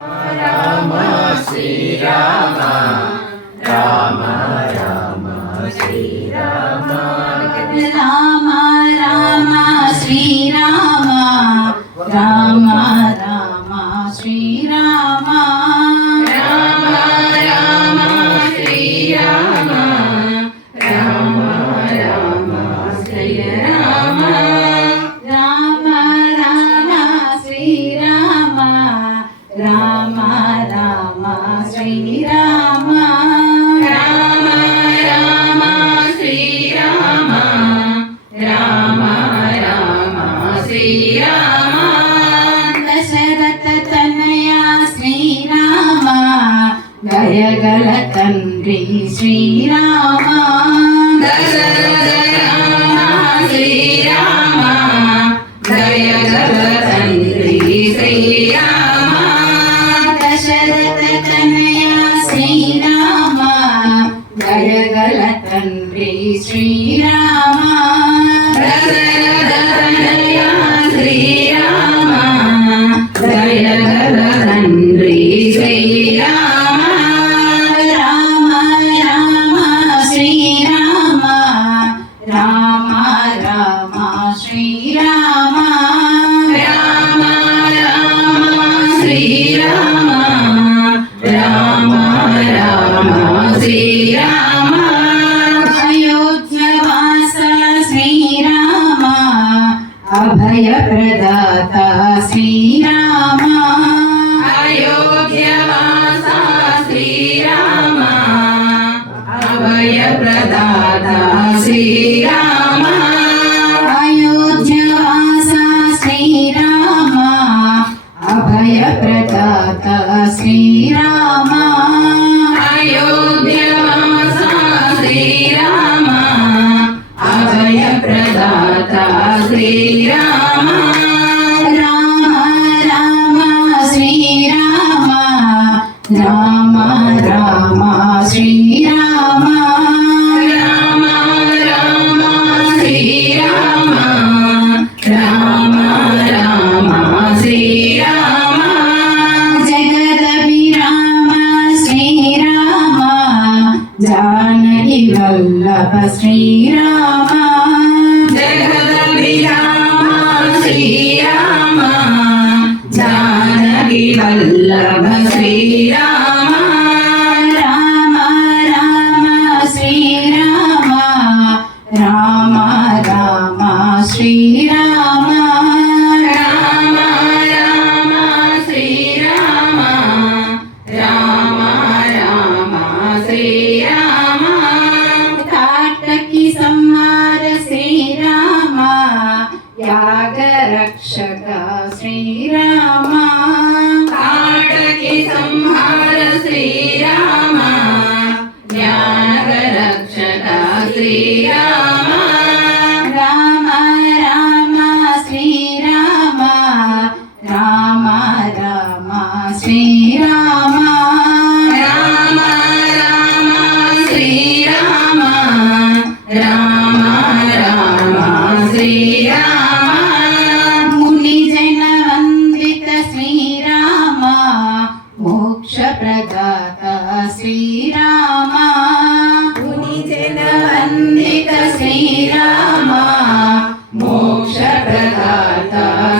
రామ శ్రీరామ రామ రామ శ్రీరామ రామ రామ శ్రీరామ రామ రామ శ్రీరామ రామ రామ శ్రీరామ రామ రామ శ్రీరామ రామ రామ శ్రీరామ రామ రామ శ్రీరామ రామ రామ శ్రీరామ రామ రామ శ్రీరామ దశరథ తనయ శ్రీరామ దయగల తండ్రి శ్రీరామ దశరథ రామ శ్రీరామ దయగల తండ్రి శ్రీరామ దశరథ తనయ శ్రీరామ దయగల తండ్రి శ్రీరామ దశరథ తనయ శ్రీరామ దయగల తండ్రి శ్రీరామ రామ రామ శ్రీరామ రామ రామ శ్రీరామ రామ రామ శ్రీరామ రామ రామ శ్రీరామ అయోధ్యవాస శ్రీరామ అభయ ప్రదాత శ్రీరామ అయోధ్యవాస శ్రీరామ అభయ ప్రదాత శ్రీరామ అయోధ్యవాస శ్రీరామ అభయ ప్రదాత శ్రీరామ అయోధ్యవాస శ్రీరామ అభయ ప్రదాత శ్రీరామ రామ రామ శ్రీరామ రామ రామ శ్రీరామ రామ రామ శ్రీరామ రామ రామ శ్రీరామ జగదభిరామ శ్రీరామ జానకి వల్లభ శ్రీరామ జగదభిరామ శ్రీరామ జానకి వల్లభ శ్రీరామ రామ రామ శ్రీరామ రామ రామ శ్రీరామ రామ రామ శ్రీరామ రామ రామ శ్రీరామ తాటకి సంహార శ్రీరామ యాగ రక్షక శ్రీరామ తాటకి సంహార శ్రీరామ జ్ఞాన రక్షక శ్రీరామ రామ రామ శ్రీరామ రామ రామ శ్రీరామ రామ రామ శ్రీరామ రామ రామ శ్రీరామ ముని జన వందిత శ్రీరామ మోక్ష ప్రదాత శ్రీరామ ముని జన వందిత శ్రీరామ మోక్ష ప్రదాత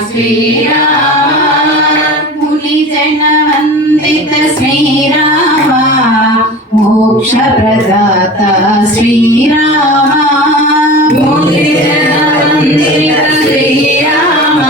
శ్రీరామ ముని జన వందిత శ్రీరామ మోక్ష ప్రదాత శ్రీరామ ముని జన వందిత శ్రీరామ